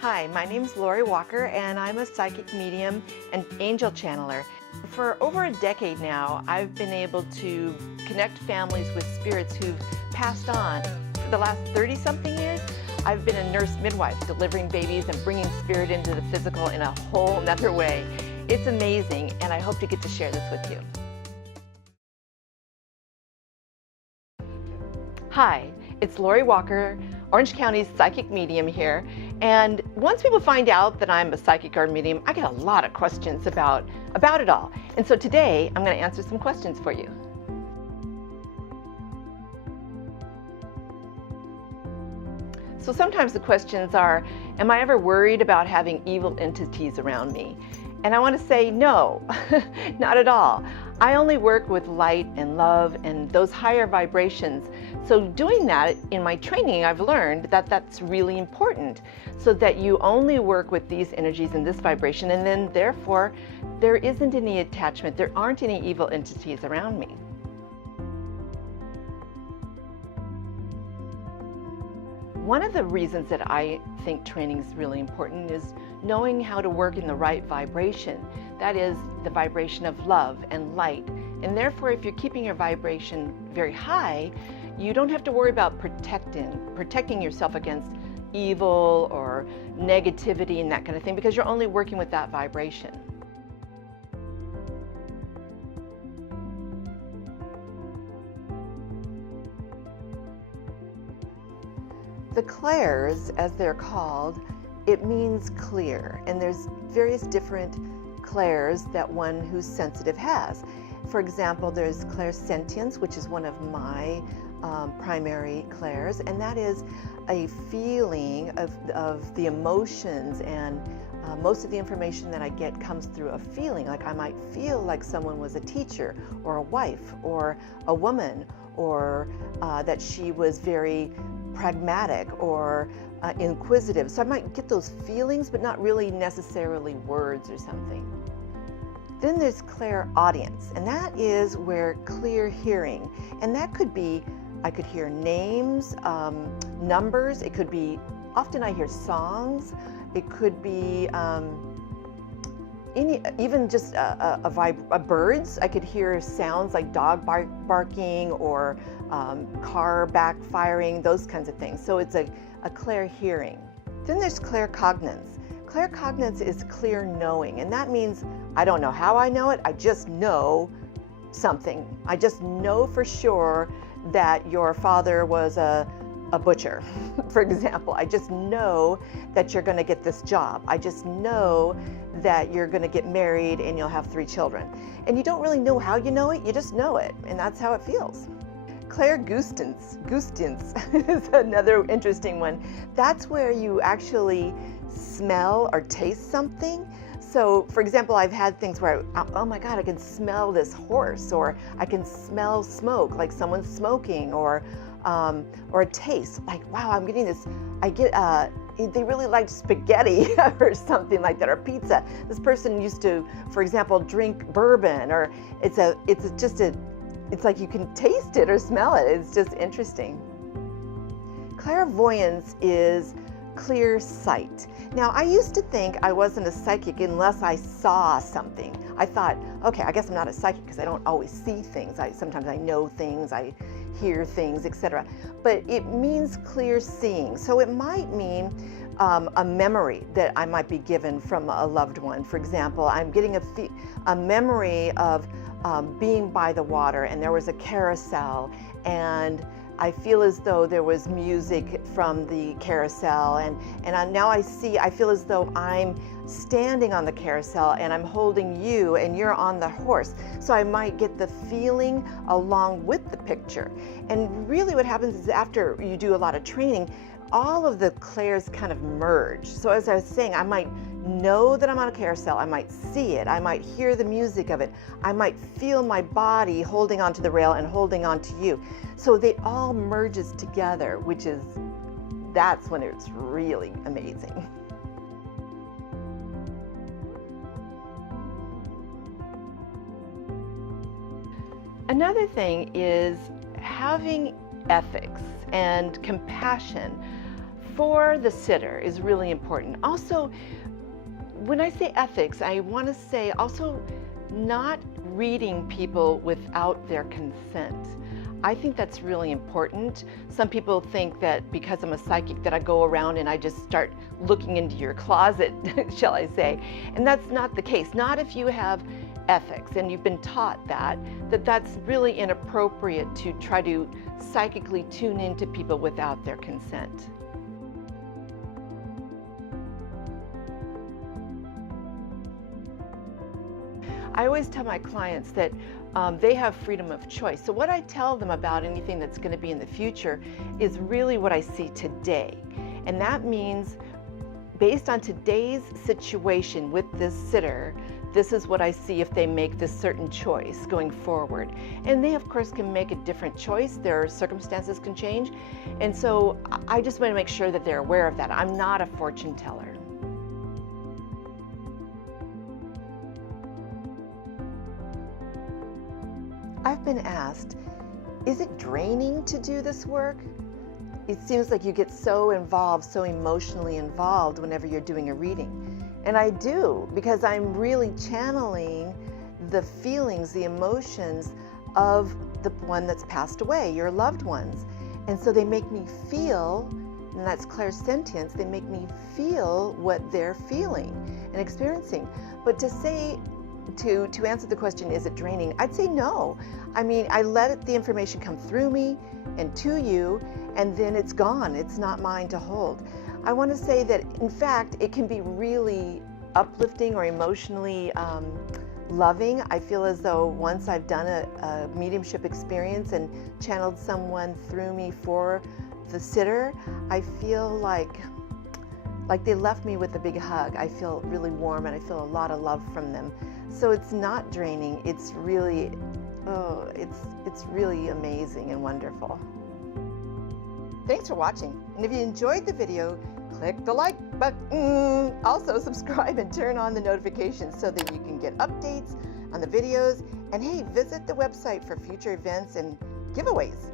Hi, my name's Lori Walker and I'm a psychic medium and angel channeler. For over a decade now, I've been able to connect families with spirits who've passed on. For the last 30-something years, I've been a nurse midwife, delivering babies and bringing spirit into the physical in a whole nother way. It's amazing, and I hope to get to share this with you. Hi, it's Lori Walker, Orange County's psychic medium here. And once people find out that I'm a psychic or medium, I get a lot of questions about it all. And so today, I'm going to answer some questions for you. So sometimes the questions are, am I ever worried about having evil entities around me? And I want to say no, not at all. I only work with light and love and those higher vibrations. So doing that in my training, I've learned that that's really important, so that you only work with these energies in this vibration, and then therefore there isn't any attachment. There aren't any evil entities around me. One of the reasons that I think training is really important is knowing how to work in the right vibration. That is the vibration of love and light. And therefore, if you're keeping your vibration very high, you don't have to worry about protecting yourself against evil or negativity and that kind of thing, because you're only working with that vibration. The clairs, as they're called, it means clear, and there's various different clairs that one who's sensitive has. For example, there's clairsentience, which is one of my primary clairs, and that is a feeling of the emotions, and most of the information that I get comes through a feeling. Like I might feel like someone was a teacher or a wife or a woman, or that she was very pragmatic or inquisitive. So I might get those feelings, but not really necessarily words or something. Then there's clairaudience, and that is where clear hearing, and that could be, I could hear names, numbers, it could be, often I hear songs, it could be even just birds. I could hear sounds like dog barking or car backfiring, those kinds of things. So it's a clear hearing. Then there's claircognizance. Claircognizance is clear knowing, and that means I don't know how I know it, I just know something. I just know for sure that your father was a butcher, for example. I just know that you're going to get this job. I just know that you're going to get married and you'll have 3 children. And you don't really know how you know it, you just know it, and that's how it feels. Clairgustance is another interesting one. That's where you actually smell or taste something. So, for example, I've had things where, oh my God, I can smell this horse, or I can smell smoke, like someone's smoking, or a taste, like, wow, I'm getting this, they really liked spaghetti or something like that, or pizza. This person used to, for example, drink bourbon, or it's like you can taste it or smell it. It's just interesting. Clairvoyance is clear sight. Now, I used to think I wasn't a psychic unless I saw something. I thought, okay, I guess I'm not a psychic because I don't always see things. Sometimes I know things, I hear things, etc. But it means clear seeing. So it might mean a memory that I might be given from a loved one. For example, I'm getting a memory of being by the water, and there was a carousel, and I feel as though there was music from the carousel, and now I feel as though I'm standing on the carousel and I'm holding you and you're on the horse. So I might get the feeling along with the picture. And really what happens is, after you do a lot of training, all of the clairs kind of merge. So as I was saying, I might know that I'm on a carousel, I might see it, I might hear the music of it, I might feel my body holding onto the rail and holding onto you. So they all merges together, that's when it's really amazing. Another thing is having ethics and compassion for the sitter is really important. Also, when I say ethics, I want to say also not reading people without their consent. I think that's really important. Some people think that because I'm a psychic that I go around and I just start looking into your closet, shall I say, and that's not the case. Not if you have ethics and you've been taught that's really inappropriate to try to psychically tune into people without their consent. I always tell my clients that they have freedom of choice. So what I tell them about anything that's going to be in the future is really what I see today. And that means based on today's situation with this sitter, this is what I see if they make this certain choice going forward. And they, of course, can make a different choice. Their circumstances can change. And so I just want to make sure that they're aware of that. I'm not a fortune teller. I've been asked, is it draining to do this work? It seems like you get so involved, so emotionally involved whenever you're doing a reading. And I do, because I'm really channeling the feelings, the emotions of the one that's passed away, your loved ones. And so they make me feel, and that's clairsentience, they make me feel what they're feeling and experiencing. But to say, to answer the question, is it draining? I'd say no. I mean, I let the information come through me and to you, and then it's gone. It's not mine to hold. I want to say that, in fact, it can be really uplifting or emotionally loving. I feel as though once I've done a mediumship experience and channeled someone through me for the sitter, I feel like they left me with a big hug. I feel really warm and I feel a lot of love from them. So it's not draining. It's really, it's really amazing and wonderful. Thanks for watching. And if you enjoyed the video, click the like button. Also subscribe and turn on the notifications so that you can get updates on the videos. And hey, visit the website for future events and giveaways.